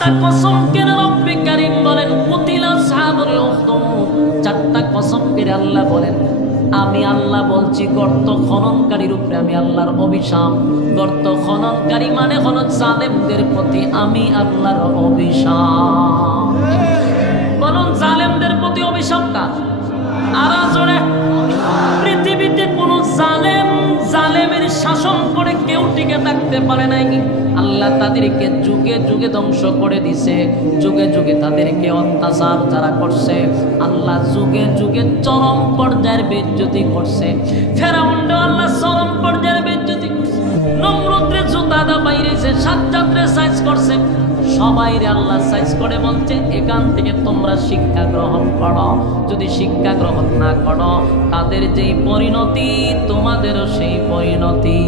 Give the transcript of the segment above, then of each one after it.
চারটা কসম কেন রব্বে কারীম বলেন কুতিলা আসহাবুল উখদুদ, চারটা কসম করে আল্লাহ বলেন আমি আল্লাহ বলছি গর্ত খননকারীর উপরে আমি আল্লাহর অভিশাপ। গর্ত খননকারী মানে হলো জালেমদের প্রতি আমি আল্লাহর অভিশাপ। বলুন জালেমদের প্রতি অভিশাপ কার? আর জোরে। পৃথিবীতে কোন জালেমের শাসন করে কেউ টিকে থাকতে পারে নাই। আল্লাহ তাদেরকে যুগে যুগে ধ্বংস করে দিছে, যুগে যুগে তাদেরকে অত্যাচার যারা করছে আল্লাহ যুগে যুগে চরম পর্যায়ের বেইজ্জতি করছে। ফেরাউনও আল্লাহ চরম পর্যায়ের বেইজ্জতি করছে, নমরুদরে জুতাদা বাইরেছে, সাজ্জাদরে সাইজ করছে, সবাইরে আল্লাহ সাইজ করে বলছে এখান থেকে তোমরা শিক্ষা গ্রহণ করো, যদি শিক্ষা গ্রহণ না করো তাদের যেই পরিণতি তোমাদেরও সেই পরিণতি।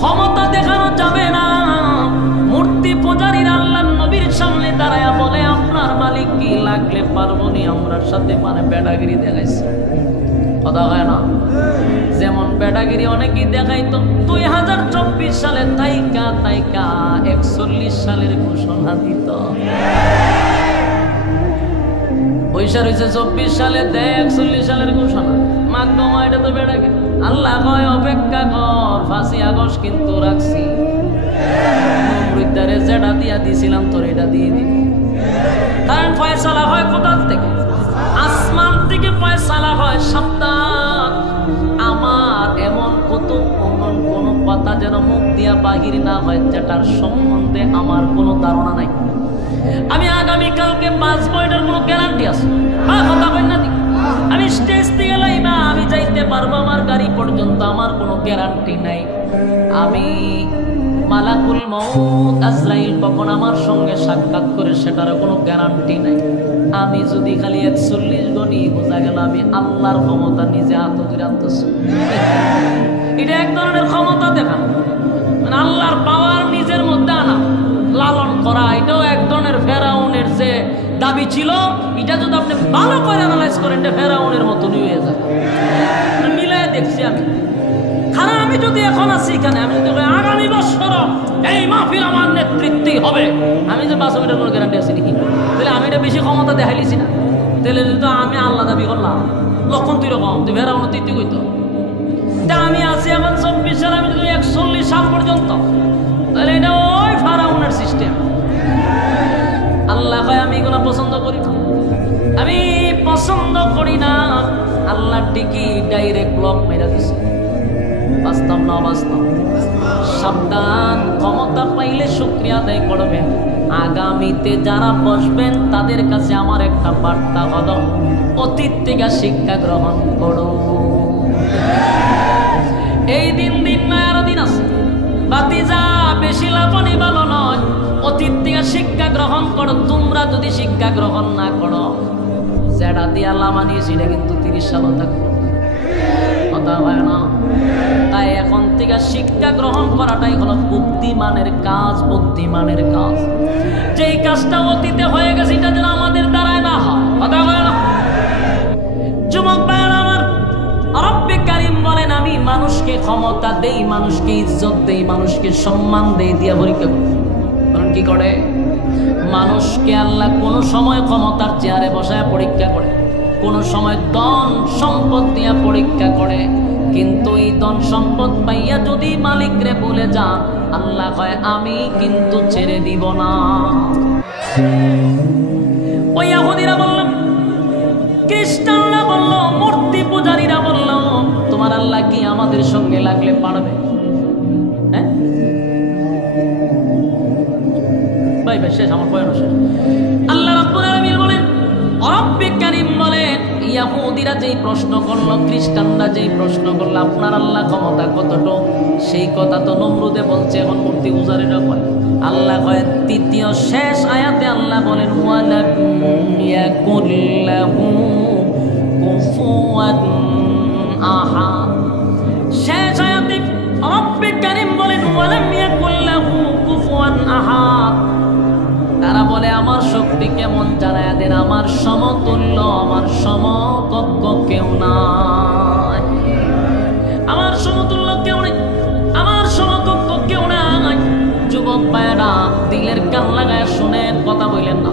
ক্ষমতা দেখানো যাবে না। মূর্তি পূজারীর আল্লাহ নবীর সামনে দাঁড়ায়া বলে আপনার মালিক কি লাগলে পারবনি আমরার সাথে মানে বেড়াগিরি দেখাইছে। কথা হয় না? যেমন বেড়াগিরি অনেকেই দেখাইতো 2024 সালে তাইকা 41 সালের ঘোষণা দিত। পয়সা রয়েছে 24 সালে দেয় 41 সালের ঘোষণা। মাধ্যমা এটা তো বেড়াগিরি। আল্লাহ কয় অপেক্ষা কর, 5 আগস্ট কিন্তু রাখছি, নমরুদ্দারে যেটা দিয়া দিছিলাম তোর এটা দিয়ে দিবি। কারণ ফয়সালা হয় কোথা থেকে? আসমান থেকে ফয়সালা হয়। সাবধান, আমার এমন কোনো কথা যেন মুখ দিয়া বাহির না হয় যেটার সম্বন্ধে আমার কোনো ধারণা নাই। আমি আগামীকালকে বাঁচবো এটার কোনো গ্যারান্টি আছে? কথা বল না, আমি স্টেজ থেকে লাইবা আমি যাইতে পারবো আমার গাড়ি পর্যন্ত আমার কোনো গ্যারান্টি নাই। আমি মালাকুল মউত আজরাইল কখন আমার সঙ্গে সাক্ষাৎ করে সেটারও কোনো গ্যারান্টি নাই। আমি যদি খালি 41 গণি বোঝা গেল আমি আল্লাহর ক্ষমতা নিজে হাতে ধরে আনতেছি। এটা এক ধরনের ক্ষমতা দেখানো, মানে আল্লাহর পাওয়ার নিজের মধ্যে আনা, লালন করা। এটাও এক ধরনের ফেরাউনের যে দাবি ছিল, এটা যদি আপনি ভালো করে অ্যানালাইজ করেন এটা ফেরাউনের মতনই হয়ে যাবে। মিলাই দেখছি আমি। কারণ আমি যদি এখন আছি এখানে, আমি যদি আগামী বছর এই মাহফিল আমার নেতৃত্বেই হবে, আমি যে 5 মিটার কোনো গ্যারান্টি আছি নাকি? তাহলে আমি এটা বেশি ক্ষমতা দেখাইলিছি না? তাহলে তো আমি আল্লাহ দাবি করলাম লক্ষণ তুই রকম তুই ফেরাউন তুই কইতো। তা আমি আছি এখন 24 সাল, আমি যদি 41 সাল পর্যন্ত, তাহলে এটা ওই ফেরাউনের সিস্টেম। আল্লাহ কয় আমি এগুলো পছন্দ করি না, আমি পছন্দ করি না। আল্লাহ ঠিকই ডাইরেক্ট ব্লক মেরা দিছে। বাস্তব না বাস্তব? সাবধান, ক্ষমতা পাইলে শুকরিয়া আদায় করবেন। আগামীতে যারা বসবেন তাদের কাছে আমার একটা বার্তা হলো অতীত থেকে শিক্ষা গ্রহণ করো। এই দিন নয়, আরো দিন আছে। বাতিজা বেশি লাভনি ভালো নয়, অতীত থেকে শিক্ষা গ্রহণ করো। তোমরা যদি শিক্ষা গ্রহণ না করো যেটা দিয়ে আল্লাহ মানিয়ে সেটা কিন্তু 30 সালও থাকবে। কথা হয় না? তাই এখন থেকে শিক্ষা গ্রহণ করাটাই হলো বুদ্ধিমানের কাজ। বুদ্ধিমানের কাজ, যেই কাজটা অতীতে হয়ে গেছে এটা যেন আমাদের দ্বারাই না হয়। কথা হয় না? যুবক ভাইরা আমার, রব্বে কারীম বলেন আমি মানুষকে ক্ষমতা দেই, মানুষকে ইজ্জত দেই, মানুষকে সম্মান দেই দিয়া পরীক্ষা করি। কারণ কি করে? মানুষকে আল্লাহ কোনো সময় ক্ষমতার চেয়ারে বসায় পরীক্ষা করে, কোনো সময় ধন সম্পদ দিয়া পরীক্ষা করে। কিন্তু এই ধন সম্পদ পাইয়া যদি মালিকরে বলে যান, আল্লাহ কয় আমি কিন্তু ছেড়ে দিব না। ওই ইহুদিরা বলল, খ্রিস্টানরা বলল, মূর্তি পূজারীরা বলল তোমার আল্লাহ কি আমাদের সঙ্গে লাগলে পারবে? হ্যাঁ ভাই ভাই, শেষ আমার বয়ান শেষ। আল্লাহ রাব্বুল আলামিন বলেন, রব্বে কারীম বলেন ইহুদিরা যেই প্রশ্ন করলো, খ্রিস্টানরা যেই প্রশ্ন করলো আপনার আল্লাহ ক্ষমতা কতটুকু, সেই কথা তো নমরুদে বলছে, এখন মূর্তি পূজারীরা বলে। আল্লাহ কয় তৃতীয় শেষ আয়াতে আল্লাহ বলেন ওয়ালাম ইয়াকুল লাহু কুফুয়ান আহাদ। শেষ আয়াতে রব্বে কারীম বলেন ওয়ালাম ইয়াকুল লাহু কুফুয়ান আহাদ। তারা বলে আমার শক্তি কেমন জানায়া দেন, আমার সমতুল্য আমার সমকক্ষ কেউ নাই, আমার সমতুল্য কেউ নেই। দিলের কান লাগায় শুনেন, কথা বললেন না,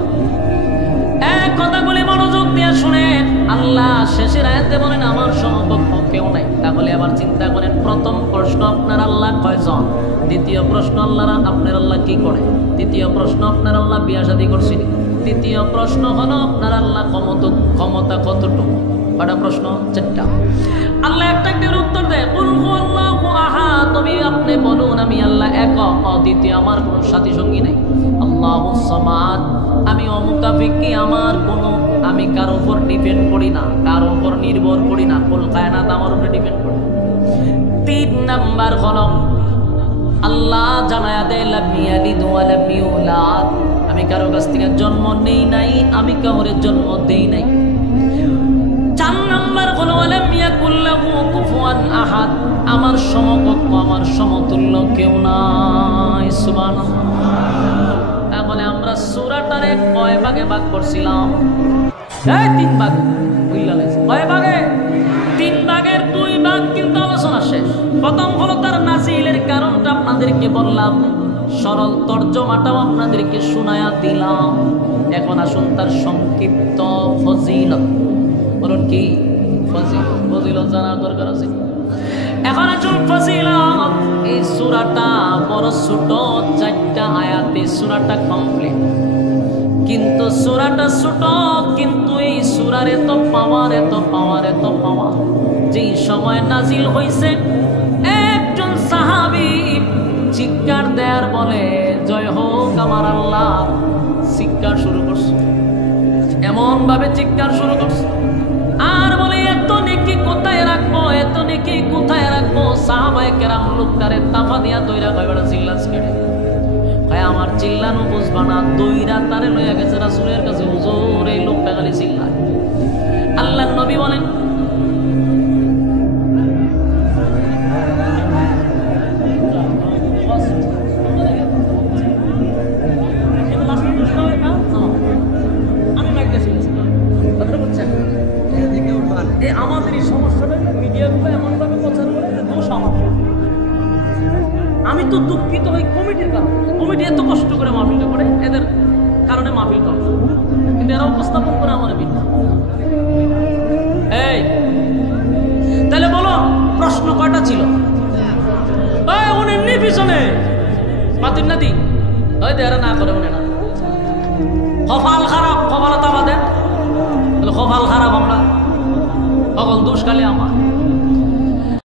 এক কথাগুলি মনোযোগ দিয়ে শুনেন। আল্লাহ শেষের আয়াতে বলেন আমার সমকক্ষ কেউ নাই। তাহলে আবার চিন্তা করেন, প্রথম প্রশ্ন আপনার আল্লাহ কয়জন, দ্বিতীয় প্রশ্ন আল্লাহ আপনার আল্লাহ কি করে, তৃতীয় প্রশ্ন আপনার আল্লাহ বিয়া শাদী করছেন, তৃতীয় প্রশ্ন হলো আপনার আল্লাহ ক্ষমতা কতটুকু। কয়টা প্রশ্ন? 4টা। আল্লাহ একটা উত্তর দেয়, কুল হুয়াল্লাহু আহাদ, তবে আপনি বলুন আমি আল্লাহ এক, অদ্বিতীয়, আমার কোনো সাথী সঙ্গী নাই। আল্লাহুস সামাদ, আমি অমুকাফিকি, আমার কোনো, আমি কারো উপর ডিপেন্ড করি না, কারো উপর নির্ভর করি না, কুল কায়নাত আমার উপরে ডিপেন্ড করি। 3 নাম্বার হলো আল্লাহ জানায়া দেয় লাম ইয়ালিদ ওয়া লাম ইউলাদ, আমি কারো কাছ থেকে জন্ম নেই নাই, আমি কাউরে জন্ম দেই নাই। 4 নাম্বার হলো ওয়ালাম ইয়াকুল লাহু কুফুয়ান আহাদ, আমার সমকক্ষ, আমার সমতুল্য কেউ নাই। সুবহানাল্লাহ। তাহলে আমরা সূরাটারে কয় ভাগে ভাগ করছিলাম? 3 ভাগ। কয় ভাগে? 3 ভাগের 2 ভাগ কিন্তু আলোচনা শেষ। প্রথম হলো তার নাজিলের কারণটা আপনাদেরকে বললাম, সরল তর্জমাটাও আপনাদেরকে শোনায়া দিলাম। এখন আসুন তার সংক্ষিপ্ত ফজিলত। বলুন কি ফজিলত? ফজিলত জানার দরকার আছে। এখন আসুন ফজিলত। এই সূরাটা বড় ছোট, 4টা আয়াতে সূরাটা কমপ্লিট, কিন্তু সূরাটা ছোট, কিন্তু এই সূরার এত পাওয়ার, এত পাওয়ার, এত পাওয়ার। যেই সময় নাজিল হয়েছে একজন সাহাবী চিৎকার দেয়ার বলে জয় হোক আমার আল্লাহ, চিৎকার শুরু করছে, এমন ভাবে চিৎকার শুরু করছে, আর বলে এত নেকি কোথায় রাখবো, এত নেকি কোথায় রাখবো। সাহাবায়ে কেরাম লোকটারে তাফা দিয়া দইরা কয় বেটা চিল্লাস কেড়ে, কয় আমার চিল্লানো বুঝবা না, দইরা তারে লইয়া গেছে রাসূলের কাছে, হুজুর এই লোকটা খালি চিল্লায়। আল্লাহর নবী বলেন আমাদের এই সমস্যাটা মিডিয়াগুলো এমনভাবে প্রচার করে যে দোষ আমার। আমি তো দুঃখিত হই কমিটির কারণে, কমিটি এত কষ্ট করে মাহফিলটা করে, এদের কারণে মাহফিলটা, কিন্তু এরা উপস্থাপন করে আমার বিরুদ্ধে। এই তাহলে বলো প্রশ্ন কয়টা ছিল? উনি পিছনে মাতির নাদি ওই দেরা না করে, উনি না কপাল খারাপ, কপালতা বাদে কপাল খারাপ, আমরা সকল দোষ খালি আমার।